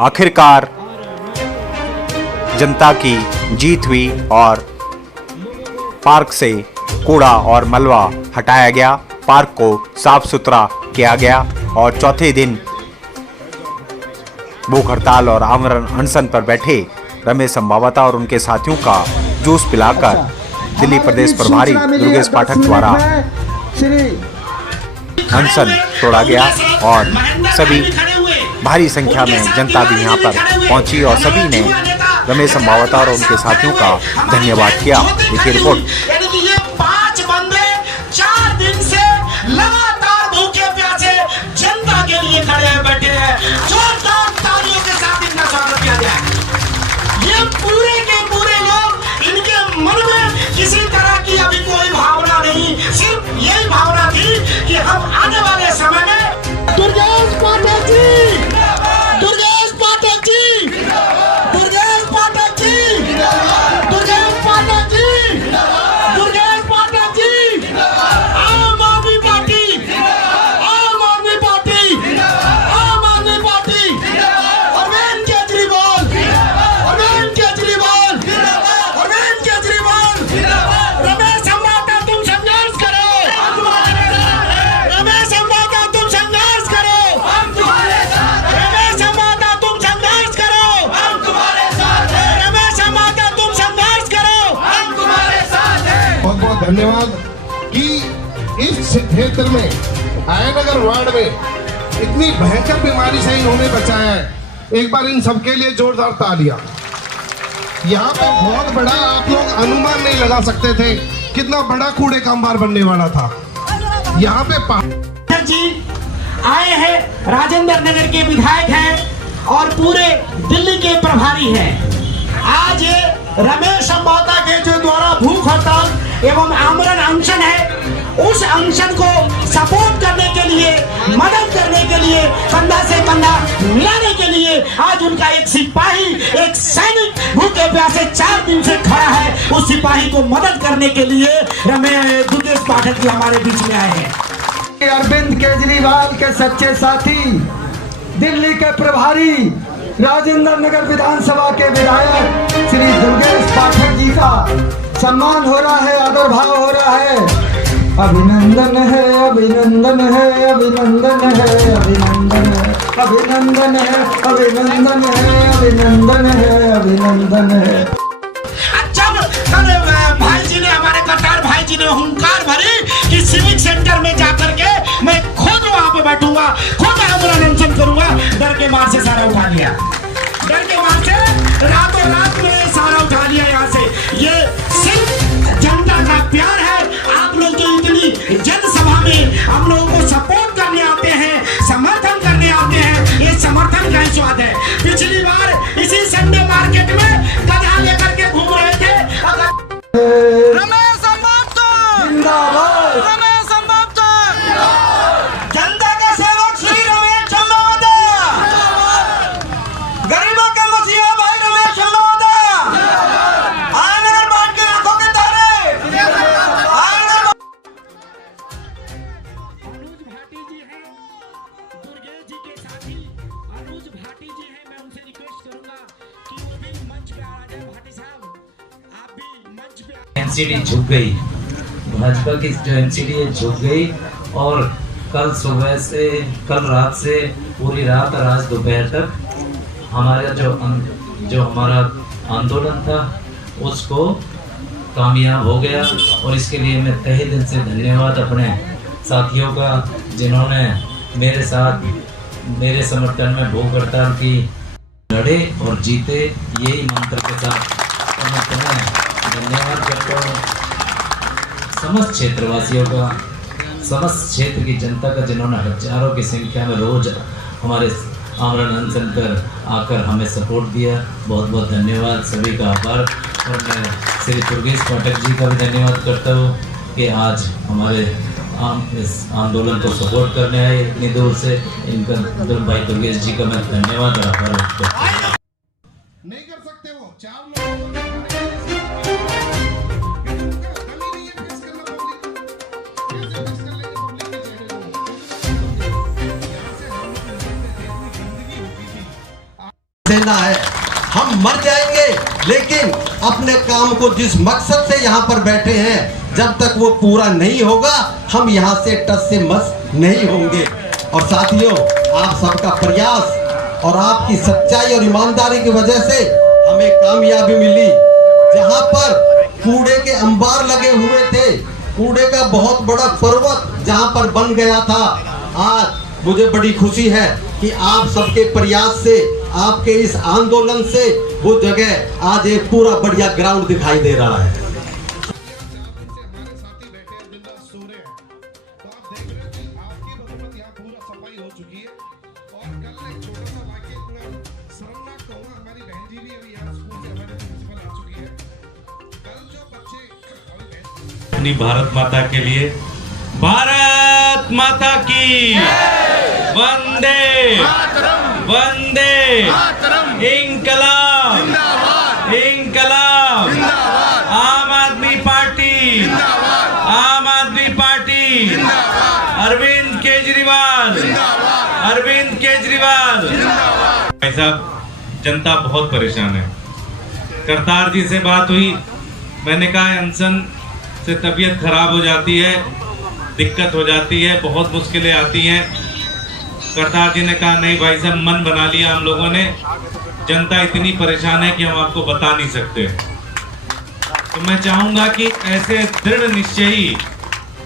आखिरकार जनता की जीत हुई और पार्क से कूड़ा और मलबा हटाया गया, पार्क को साफ सुथरा किया गया और चौथे दिन भूख हड़ताल और आमरण अनशन पर बैठे रमेश अंबावता और उनके साथियों का जूस पिलाकर दिल्ली प्रदेश प्रभारी दुर्गेश पाठक द्वारा अनशन तोड़ा गया और सभी भारी संख्या में जनता भी यहां पर पहुंची और सभी ने रमेश अंबावता और उनके साथियों का धन्यवाद किया। देखिए रिपोर्ट। ये 5 बंदे 4 दिन से लगातार भूखे प्यासे जनता के लिए खड़े बैठे हैं। जोरदार तालियों के साथ इनका स्वागत किया जाए। ये पूरे के पूरे लोग, इनके मन में किसी तरह की अभी कोई भावना नहीं, सिर्फ यही भावना थी कि हम आने वाले समय में दुर्गेश पाठक जी, दुर्गेश पाठक जी, दुर्गेश पाठक जी, दुर्गेश पाठक जी, दुर्गेश पाठक जी, आम आदमी पार्टी, आम आदमी पार्टी, आम आदमी पार्टी, अरविंद केजरीवाल, अरविंद केजरीवाल, अरविंद केजरीवाल, रमेश अंबावता तुम संघर्ष करो, रमेश अंबावता तुम संघर्ष करो, रमेश अंबावता तुम संघर्ष करो, रमेश अंबावता तुम संघर्ष करो, हम तुम्हारे साथ हैं। बहुत बहुत धन्यवाद कि इस क्षेत्र में आयनगर वार्ड में इतनी भयंकर बीमारी से इन्होंने बचाया है। एक बार इन सबके लिए जोरदार तालियां। यहाँ पे बहुत बड़ा, आप लोग अनुमान नहीं लगा सकते थे कितना बड़ा कूड़े का अंबार बनने वाला था। यहाँ पे जी आए हैं, राजेंद्र नगर के विधायक हैं और पूरे दिल्ली के प्रभारी हैं। आज ये रमेश अंबावता के जो द्वारा भूख हड़ताल एवं आमरण अनशन है, उस अनशन को सपोर्ट करने के लिए, मदद करने के लिए, कंधा से कंधा मिलाने के लिए आज उनका एक सिपाही, एक सैनिक भूखे प्यासे 4 दिन से खड़ा है। उस सिपाही को मदद करने के लिए रमेश दुर्गेश पाठक जी हमारे बीच में आए हैं। अरविंद केजरीवाल के सच्चे साथी, दिल्ली के प्रभारी, राजेंद्र नगर विधानसभा के विधायक श्री दुर्गेश पाठक जी का सम्मान हो रहा है, आदर भाव हो रहा है। अभिनंदन है, अभिनंदन है, अभिनंदन है, अभिनंदन है, अभिनंदन है, अभिनंदन है, अभिनंदन है, अभिनंदन है। जब भाई जी ने, हमारे कतार भाई जी ने हुंकार भरी कि सिविक सेंटर में जाकर के मैं खुद वहां पे बैठूंगा, खुद आमरण अनशन करूंगा, डर के मार से सारा उठा लिया, डर के मार से रातों रात में सारा उठा लिया यहाँ से। ये सिर्फ जनता का प्यार है। आप लोग जो इतनी जनसभा में हम लोगों को सपोर्ट करने आते हैं, समर्थन करने आते हैं, ये समर्थन का स्वाद है। पिछली बार इसी संडे मार्केट में गधा लेकर के घूम रहे थे। रमेश अंबावता जिंदाबाद, रमेश अंबावता, जनता का सेवक श्री रमेश अंबावता, गरीबों का मसीहा भाई रमेश अंबावता, आयनगर बाट के आंखों के तारे, आयनगर। अनुज भाटी जी हैं, दुर्गेश जी के साथी अनुज भाटी जी हैं। मैं उनसे रिक्वेस्ट करूंगा कि वो भी मंच पे आ जाए। भाटी साहब, आप भी मंच पे। एनसीडी झुक गई, भाजपा की जो एनसीडी है झुक गई और कल सुबह से, कल रात से पूरी रात और आज दोपहर तक हमारा जो हमारा आंदोलन था उसको कामयाब हो गया। और इसके लिए मैं तहे दिल से धन्यवाद अपने साथियों का, जिन्होंने मेरे साथ, मेरे समर्थन में भूख हड़ताल की लड़े और जीते। यही मंत्र के साथ मैं तुम्हें धन्यवाद करता हूँ समस्त क्षेत्रवासियों का, समस्त क्षेत्र की जनता का, जिन्होंने हजारों की संख्या में रोज हमारे आमरण अनशन पर आकर हमें सपोर्ट दिया। बहुत बहुत धन्यवाद, सभी का आभार। और मैं श्री दुर्गेश पाठक जी का भी धन्यवाद करता हूँ कि आज हमारे इस आंदोलन को सपोर्ट करने आए इतनी दूर से। इनका भाई दुर्गेश जी का मैं धन्यवाद और आभार व्यक्त करता हूँ। नहीं कर सकते वो 4 लोग सेना है। हम मर जाएंगे लेकिन अपने काम को जिस मकसद से यहाँ पर बैठे हैं जब तक वो पूरा नहीं होगा हम यहाँ से टस से मस नहीं होंगे। और साथियों, आप सबका प्रयास और आपकी सच्चाई और ईमानदारी की वजह से हमें कामयाबी मिली। जहाँ पर कूड़े के अंबार लगे हुए थे, कूड़े का बहुत बड़ा पर्वत जहाँ पर बन गया था, आज मुझे बड़ी खुशी है कि आप सबके प्रयास से, आपके इस आंदोलन से वो जगह आज एक पूरा बढ़िया ग्राउंड दिखाई दे रहा है। अपनी भारत माता के लिए, भारत माता की वंदे वंदे इंकलाब इंकलाब, आम आदमी पार्टी, आम आदमी पार्टी, अरविंद केजरीवाल, अरविंद केजरीवाल। भाई साहब, जनता बहुत परेशान है। करतार जी से बात हुई, मैंने कहा अनशन से तबीयत खराब हो जाती है, दिक्कत हो जाती है, बहुत मुश्किलें आती हैं। करतार जी ने कहा नहीं भाई साहब, मन बना लिया हम लोगों ने, जनता इतनी परेशान है कि हम आपको बता नहीं सकते। तो मैं चाहूंगा कि ऐसे दृढ़ निश्चयी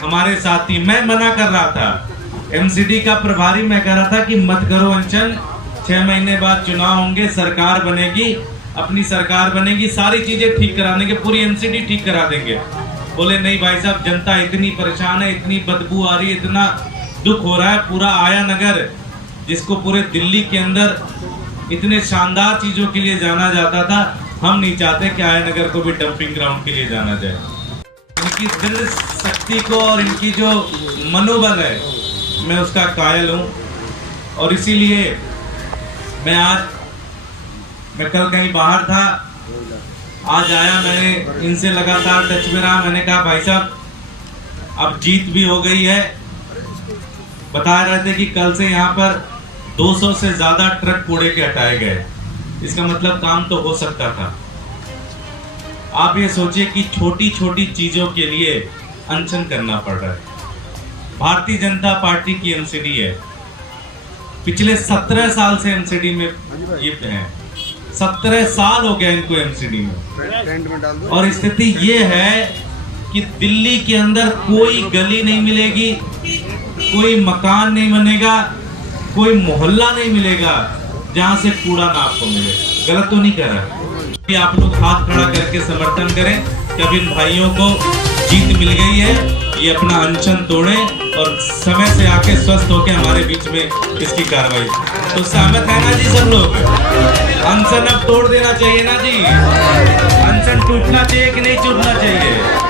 हमारे साथी, मैं मना कर रहा था, एमसीडी का प्रभारी मैं कह रहा था कि मत करो अनशन, 6 महीने बाद चुनाव होंगे, सरकार बनेगी, अपनी सरकार बनेगी, सारी चीजें ठीक करा देंगे, पूरी एमसीडी ठीक करा देंगे। बोले नहीं भाई साहब, जनता इतनी परेशान है, इतनी बदबू आ रही है, इतना दुख हो रहा है। पूरा आया नगर, जिसको पूरे दिल्ली के अंदर इतने शानदार चीजों के लिए जाना जाता था, हम नहीं चाहते कि आया नगर को भी डंपिंग ग्राउंड के लिए जाना जाए। इनकी दृढ़ शक्ति को और इनकी जो मनोबल है, मैं उसका कायल हूँ। और इसीलिए मैं कल कहीं बाहर था, आज आया, मैंने इनसे लगातार टच में रहा। मैंने कहा भाई साहब, अब जीत भी हो गई है। बता रहे थे कि कल से यहाँ पर 200 से ज्यादा ट्रक कूड़े के हटाए गए, इसका मतलब काम तो हो सकता था। आप ये सोचिए कि छोटी छोटी चीजों के लिए अनशन करना पड़ रहा है। भारतीय जनता पार्टी की एमसीडी है, पिछले 17 साल से एमसीडी में ये हैं, 17 साल हो गया इनको एमसीडी में। और स्थिति ये है कि दिल्ली के अंदर कोई गली नहीं मिलेगी, कोई मकान नहीं बनेगा, कोई मोहल्ला नहीं मिलेगा जहां से कूड़ा ना आपको मिले। गलत तो नहीं कर रहा कि आप लोग हाथ खड़ा करके समर्थन करें कि अब इन भाइयों को जीत मिल गई है, ये अपना अनशन तोड़ें और समय से आके स्वस्थ होके हमारे बीच में इसकी कार्रवाई। तो सहमत है ना जी सब लोग? अनशन अब तोड़ देना चाहिए ना जी? अनशन टूटना चाहिए कि नहीं टूटना चाहिए?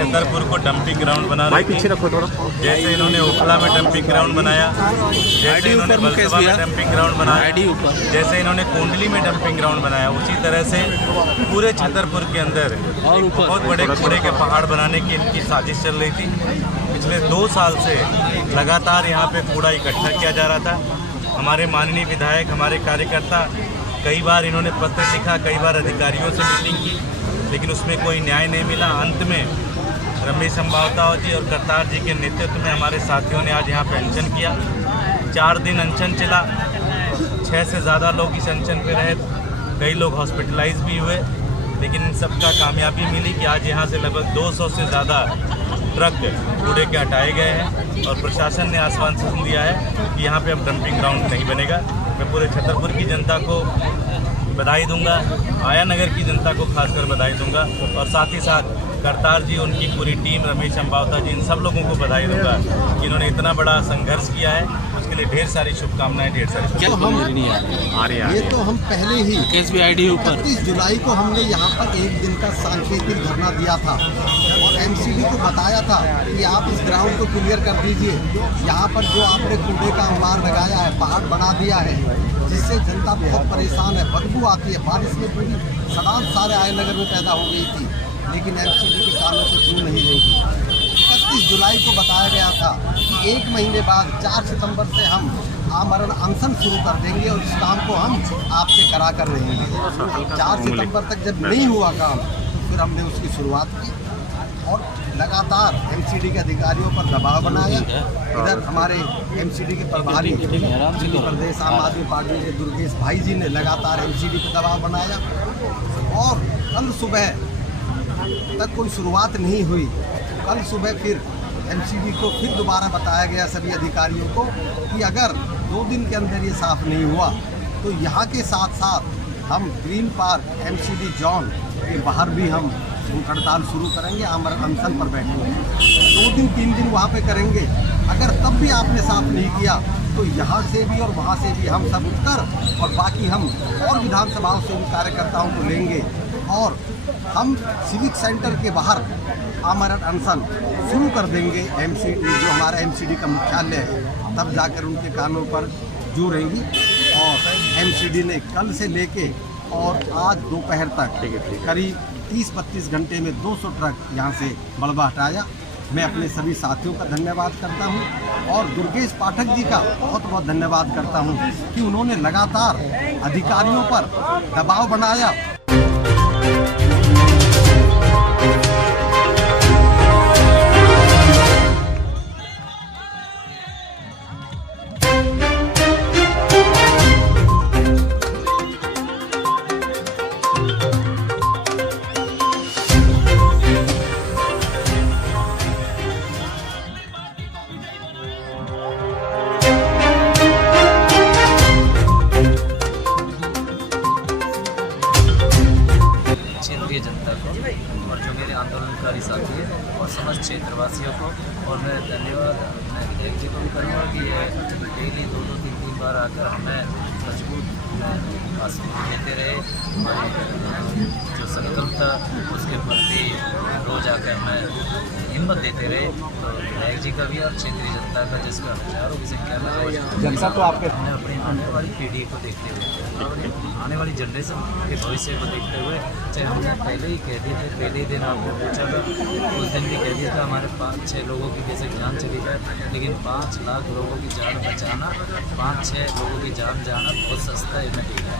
छतरपुर को डंपिंग ग्राउंड बना रहे थे। जैसे इन्होंने ओखला में डंपिंग ग्राउंड बनाया, जैसे इन्होंने बलसभा में डंपिंग ग्राउंड बनाया, जैसे इन्होंने कोंडली में डंपिंग ग्राउंड बनाया, उसी तरह से पूरे छतरपुर के अंदर बहुत बड़े कूड़े के पहाड़ बनाने की इनकी साजिश चल रही थी। पिछले 2 साल से लगातार यहाँ पे कूड़ा इकट्ठा किया जा रहा था। हमारे माननीय विधायक, हमारे कार्यकर्ता, कई बार इन्होंने पत्र लिखा, कई बार अधिकारियों से मीटिंग की, लेकिन उसमें कोई न्याय नहीं मिला। अंत में रमेश संभावताओ जी और करतार जी के नेतृत्व में हमारे साथियों ने आज यहाँ पे अनशन किया। 4 दिन अनशन चला, 6 से ज़्यादा लोग इस अनशन पे रहे, कई लोग हॉस्पिटलाइज भी हुए। लेकिन इन सबका कामयाबी मिली कि आज यहाँ से लगभग 200 से ज़्यादा ट्रक कूड़े के हटाए गए हैं और प्रशासन ने आश्वासन दिया है कि यहाँ पे अब डंपिंग ग्राउंड नहीं बनेगा। मैं पूरे छतरपुर की जनता को बधाई दूंगा, आया नगर की जनता को खासकर बधाई दूंगा और साथ ही साथ करतार जी, उनकी पूरी टीम, रमेश अम्बावता जी, इन सब लोगों को बधाई दूंगा कि इन्होंने इतना बड़ा संघर्ष किया है। उसके लिए ढेर सारी शुभकामनाएं, ढेर सारी ये तो हम पहले ही 31 जुलाई को हमने यहाँ पर एक दिन का सांकेतिक धरना दिया था और एमसीडी को बताया था कि आप इस ग्राउंड को क्लियर कर दीजिए। यहाँ पर जो आपने कूड़े का अंबार लगाया है, पहाड़ बना दिया है, जिससे जनता बहुत परेशान है, बदबू आती है। बारिश में पूरी सड़ान सारे आय नगर में पैदा हो गई थी, लेकिन एमसीडी के कानों को क्यों नहीं रहेगी। 31 जुलाई को बताया गया था कि 1 महीने बाद 4 सितंबर से हम आमरण अनशन शुरू कर देंगे और इस काम को हम आपसे करा कर रहेंगे। 4 सितंबर तक जब नहीं हुआ काम तो फिर हमने उसकी शुरुआत की और लगातार एमसीडी के अधिकारियों पर दबाव बनाया। इधर हमारे एमसीडी के प्रभारी प्रदेश आम आदमी पार्टी के दुर्गेश भाई जी ने लगातार एमसीडी पर दबाव बनाया और कल सुबह तक कोई शुरुआत नहीं हुई। कल सुबह फिर एमसीडी को फिर दोबारा बताया गया सभी अधिकारियों को कि अगर 2 दिन के अंदर ये साफ़ नहीं हुआ तो यहाँ के साथ साथ हम ग्रीन पार्क एमसीडी जोन के बाहर भी हम भूख हड़ताल शुरू करेंगे, आमरण अनशन पर बैठेंगे। 2 दिन 3 दिन वहाँ पे करेंगे। अगर तब भी आपने साफ नहीं किया तो यहाँ से भी और वहाँ से भी हम सब उठकर और बाकी हम और विधानसभाओं से भी कार्यकर्ताओं को लेंगे और हम सिविक सेंटर के बाहर आमरण अनशन शुरू कर देंगे। एमसीडी जो हमारा एमसीडी का मुख्यालय है, तब जाकर उनके कानों पर जोर रहेंगी। और एमसीडी ने कल से लेके और आज दोपहर तक करीब 30-32 घंटे में 200 ट्रक यहाँ से मलबा हटाया। मैं अपने सभी साथियों का धन्यवाद करता हूँ और दुर्गेश पाठक जी का बहुत बहुत धन्यवाद करता हूँ कि उन्होंने लगातार अधिकारियों पर दबाव बनाया। क्षेत्रीय जनता को और जो मेरे आंदोलनकारी साथी है और समस्त क्षेत्रवासियों को और मैं धन्यवाद मैं व्यक्ति को भी करूँगा कि ये डेली 2-3 बार आकर हमें मजबूत आश्वासन देते रहे। हमारी जो संकल्प था उसके प्रति रोज आकर हमें हिम्मत देते रहे। तो विधायक जी का भी और क्षेत्रीय जनता का, जिसका हजारों की संख्या में जनता तो आपके हमने अपनी आने वाली पीढ़ी को देखते हुए, आने वाली जनरेशन के भविष्य को देखते हुए, चाहे हमने पहले ही कह दिए थे, पहले ही दिन आपने पूछा था, उस दिन भी कह दिया था हमारे 5-6 लोगों की जैसे जान चली जाए, लेकिन 5 लाख लोगों की जान बचाना, 5-6 लोगों की जान जाना बहुत सस्ता है, मैं ठीक है।